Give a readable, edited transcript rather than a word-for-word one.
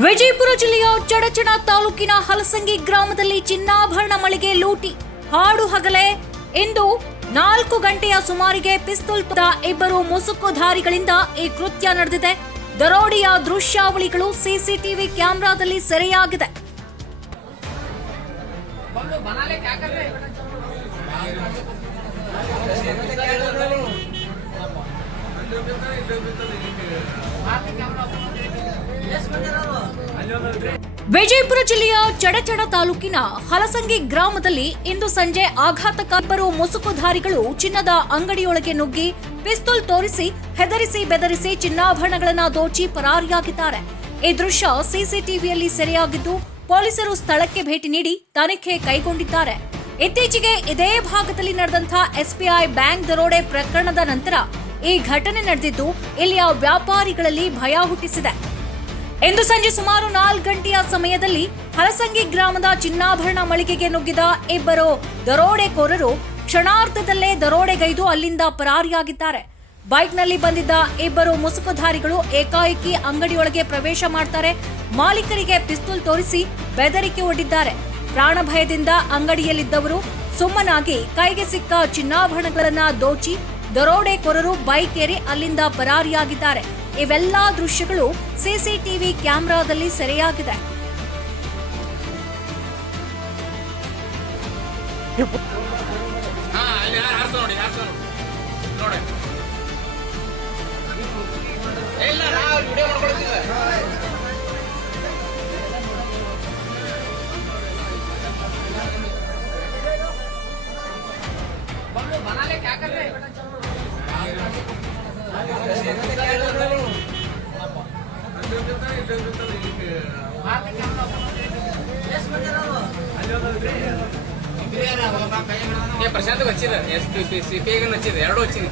ವಿಜಯಪುರ ಜಿಲ್ಲೆಯ ಚಡಚಣ ತಾಲೂಕಿನ ಹಲಸಂಗಿ ಗ್ರಾಮದಲ್ಲಿ ಚಿನ್ನಾಭರಣ ಮಳಿಗೆ ಲೂಟಿ. ಹಾಡು ಹಗಲೇ ಇಂದು 4 ಗಂಟೆಯ ಸುಮಾರಿಗೆ ಪಿಸ್ತೂಲ್ ಇಬ್ಬರು ಮುಸುಕುಧಾರಿಗಳಿಂದ ಈ ಕೃತ್ಯ ನಡೆದಿದೆ. ದರೋಡೆಯ ದೃಶ್ಯಾವಳಿಗಳು ಸಿಸಿಟಿವಿ ಕ್ಯಾಮೆರಾದಲ್ಲಿ ಸೆರೆಯಾಗಿದೆ. ವಿಜಯಪುರ ಜಿಲ್ಲೆಯ ಚಡಚಣ ತಾಲೂಕಿನ ಹಲಸಂಗಿ ಗ್ರಾಮದಲ್ಲಿ ಇಂದು ಸಂಜೆ ಆಘಾತಕಾರಿ ಮುಸುಕುಧಾರಿಗಳು ಚಿನ್ನದ ಅಂಗಡಿಯೊಳಗೆ ನುಗ್ಗಿ ಪಿಸ್ತೂಲ್ ತೋರಿಸಿ ಹೆದರಿಸಿ ಬೆದರಿಸಿ ಚಿನ್ನಾಭರಣಗಳನ್ನು ದೋಚಿ ಪರಾರಿಯಾಗಿದ್ದಾರೆ. ಈ ದೃಶ್ಯ ಸಿಸಿಟಿವಿಯಲ್ಲಿ ಸೆರೆಯಾಗಿದ್ದು ಪೊಲೀಸರು ಸ್ಥಳಕ್ಕೆ ಭೇಟಿ ನೀಡಿ ತನಿಖೆ ಕೈಗೊಂಡಿದ್ದಾರೆ. ಇತ್ತೀಚೆಗೆ ಇದೇ ಭಾಗದಲ್ಲಿ ನಡೆದಂತಹ ಎಸ್ಬಿಐ ಬ್ಯಾಂಕ್ ದರೋಡೆ ಪ್ರಕರಣದ ನಂತರ ಈ ಘಟನೆ ನಡೆದಿದ್ದು ಇಲ್ಲಿಯ ವ್ಯಾಪಾರಿಗಳಲ್ಲಿ ಭಯ ಹುಟ್ಟಿಸಿದೆ. ಇಂದು ಸಂಜೆ ಸುಮಾರು 4 ಗಂಟೆಯ ಸಮಯದಲ್ಲಿ ಹಲಸಂಗಿ ಗ್ರಾಮದ ಚಿನ್ನಾಭರಣ ಮಳಿಗೆಗೆ ನುಗ್ಗಿದ ಇಬ್ಬರು ದರೋಡೆಕೋರರು ಕ್ಷಣಾರ್ಧದಲ್ಲೇ ದರೋಡೆಗೈದು ಅಲ್ಲಿಂದ ಪರಾರಿಯಾಗಿದ್ದಾರೆ. ಬೈಕ್ನಲ್ಲಿ ಬಂದಿದ್ದ ಇಬ್ಬರು ಮುಸುಕುಧಾರಿಗಳು ಏಕಾಏಕಿ ಅಂಗಡಿಯೊಳಗೆ ಪ್ರವೇಶ ಮಾಡ್ತಾರೆ. ಮಾಲೀಕರಿಗೆ ಪಿಸ್ತೂಲ್ ತೋರಿಸಿ ಬೆದರಿಕೆ ಒಡ್ಡಿದ್ದಾರೆ. ಪ್ರಾಣ ಭಯದಿಂದ ಅಂಗಡಿಯಲ್ಲಿದ್ದವರು ಸುಮ್ಮನಾಗಿ ಕೈಗೆ ಸಿಕ್ಕ ಚಿನ್ನಾಭರಣಗಳನ್ನ ದೋಚಿ ದರೋಡೆಕೋರರು ಬೈಕ್ ಏರಿ ಅಲ್ಲಿಂದ ಪರಾರಿಯಾಗಿದ್ದಾರೆ. ಇವೆಲ್ಲಾ ದೃಶ್ಯಗಳು ಸಿಸಿಟಿವಿ ಕ್ಯಾಮೆರಾದಲ್ಲಿ ಸೆರೆಯಾಗಿದೆ. ప్రశాంత్ వచ్చింది ఎస్పీ వచ్చింది ಎರಡು వచ్చింది.